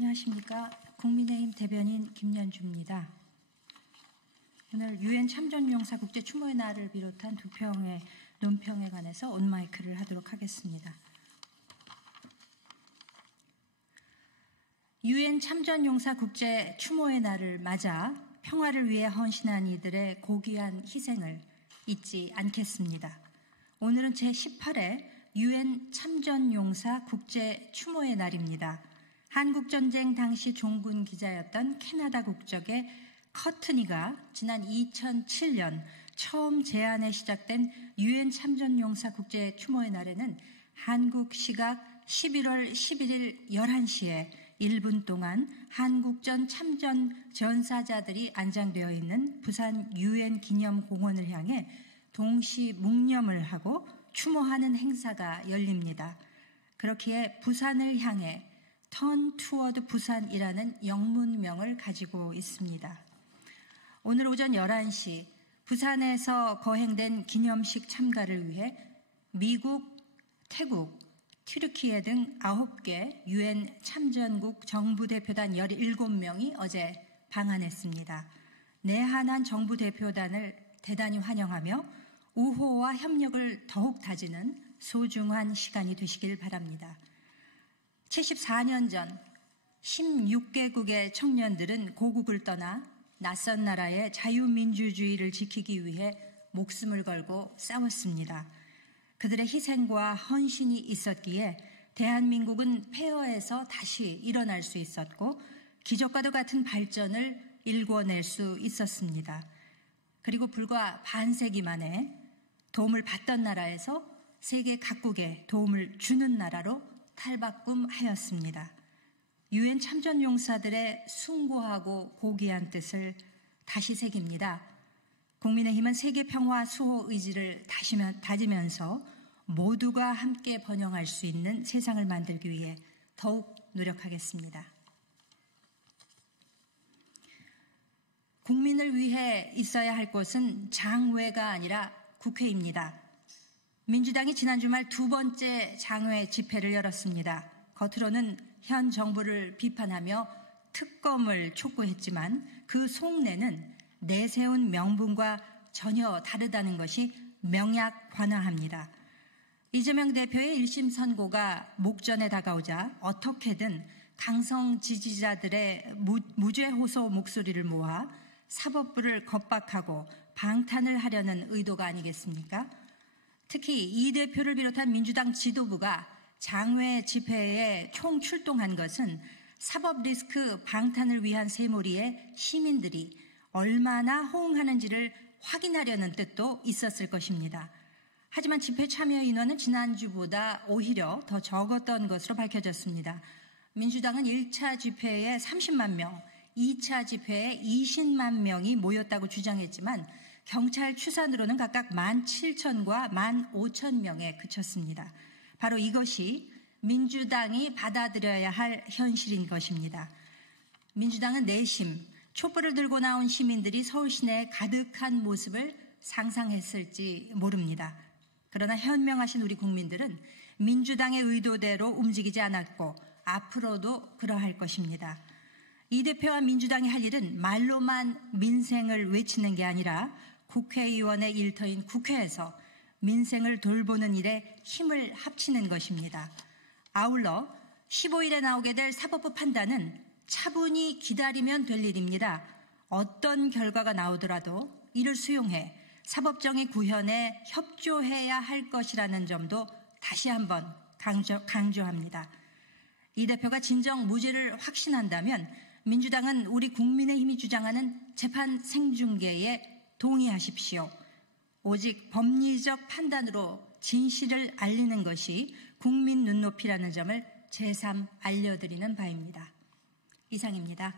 안녕하십니까. 국민의힘 대변인 김연주입니다. 오늘 유엔 참전용사 국제 추모의 날을 비롯한 두 평의 논평에 관해서 온마이크를 하도록 하겠습니다. 유엔 참전용사 국제 추모의 날을 맞아 평화를 위해 헌신한 이들의 고귀한 희생을 잊지 않겠습니다. 오늘은 제18회 유엔 참전용사 국제 추모의 날입니다. 한국전쟁 당시 종군 기자였던 캐나다 국적의 커트니가 지난 2007년 처음 제안에 시작된 유엔 참전용사 국제 추모의 날에는 한국 시각 11월 11일 11시에 1분 동안 한국전 참전 전사자들이 안장되어 있는 부산 유엔 기념공원을 향해 동시 묵념을 하고 추모하는 행사가 열립니다. 그렇기에 부산을 향해 Turn Toward 부산이라는 영문명을 가지고 있습니다. 오늘 오전 11시 부산에서 거행된 기념식 참가를 위해 미국, 태국, 튀르키예 등 9개 유엔 참전국 정부대표단 17명이 어제 방한했습니다. 내한한 정부대표단을 대단히 환영하며 우호와 협력을 더욱 다지는 소중한 시간이 되시길 바랍니다. 74년 전 16개국의 청년들은 고국을 떠나 낯선 나라의 자유민주주의를 지키기 위해 목숨을 걸고 싸웠습니다. 그들의 희생과 헌신이 있었기에 대한민국은 폐허에서 다시 일어날 수 있었고 기적과도 같은 발전을 일궈낼 수 있었습니다. 그리고 불과 반세기 만에 도움을 받던 나라에서 세계 각국에 도움을 주는 나라로 탈바꿈하였습니다. 유엔 참전용사들의 숭고하고 고귀한 뜻을 다시 새깁니다. 국민의힘은 세계 평화 수호 의지를 다지면서 모두가 함께 번영할 수 있는 세상을 만들기 위해 더욱 노력하겠습니다. 국민을 위해 있어야 할 곳은 장외가 아니라 국회입니다. 민주당이 지난 주말 두 번째 장외 집회를 열었습니다. 겉으로는 현 정부를 비판하며 특검을 촉구했지만 그 속내는 내세운 명분과 전혀 다르다는 것이 명약관화합니다. 이재명 대표의 1심 선고가 목전에 다가오자 어떻게든 강성 지지자들의 무죄 호소 목소리를 모아 사법부를 겁박하고 방탄을 하려는 의도가 아니겠습니까? 특히 이 대표를 비롯한 민주당 지도부가 장외 집회에 총출동한 것은 사법 리스크 방탄을 위한 세몰이에 시민들이 얼마나 호응하는지를 확인하려는 뜻도 있었을 것입니다. 하지만 집회 참여 인원은 지난주보다 오히려 더 적었던 것으로 밝혀졌습니다. 민주당은 1차 집회에 30만 명, 2차 집회에 20만 명이 모였다고 주장했지만 경찰 추산으로는 각각 17,000과 15,000명에 그쳤습니다. 바로 이것이 민주당이 받아들여야 할 현실인 것입니다. 민주당은 내심 촛불을 들고 나온 시민들이 서울 시내에 가득한 모습을 상상했을지 모릅니다. 그러나 현명하신 우리 국민들은 민주당의 의도대로 움직이지 않았고 앞으로도 그러할 것입니다. 이 대표와 민주당이 할 일은 말로만 민생을 외치는 게 아니라 국회의원의 일터인 국회에서 민생을 돌보는 일에 힘을 합치는 것입니다. 아울러 15일에 나오게 될 사법부 판단은 차분히 기다리면 될 일입니다. 어떤 결과가 나오더라도 이를 수용해 사법정의 구현에 협조해야 할 것이라는 점도 다시 한번 강조합니다. 이 대표가 진정 무죄를 확신한다면 민주당은 우리 국민의힘이 주장하는 재판 생중계에 동의하십시오. 오직 법리적 판단으로 진실을 알리는 것이 국민 눈높이라는 점을 재삼 알려드리는 바입니다. 이상입니다.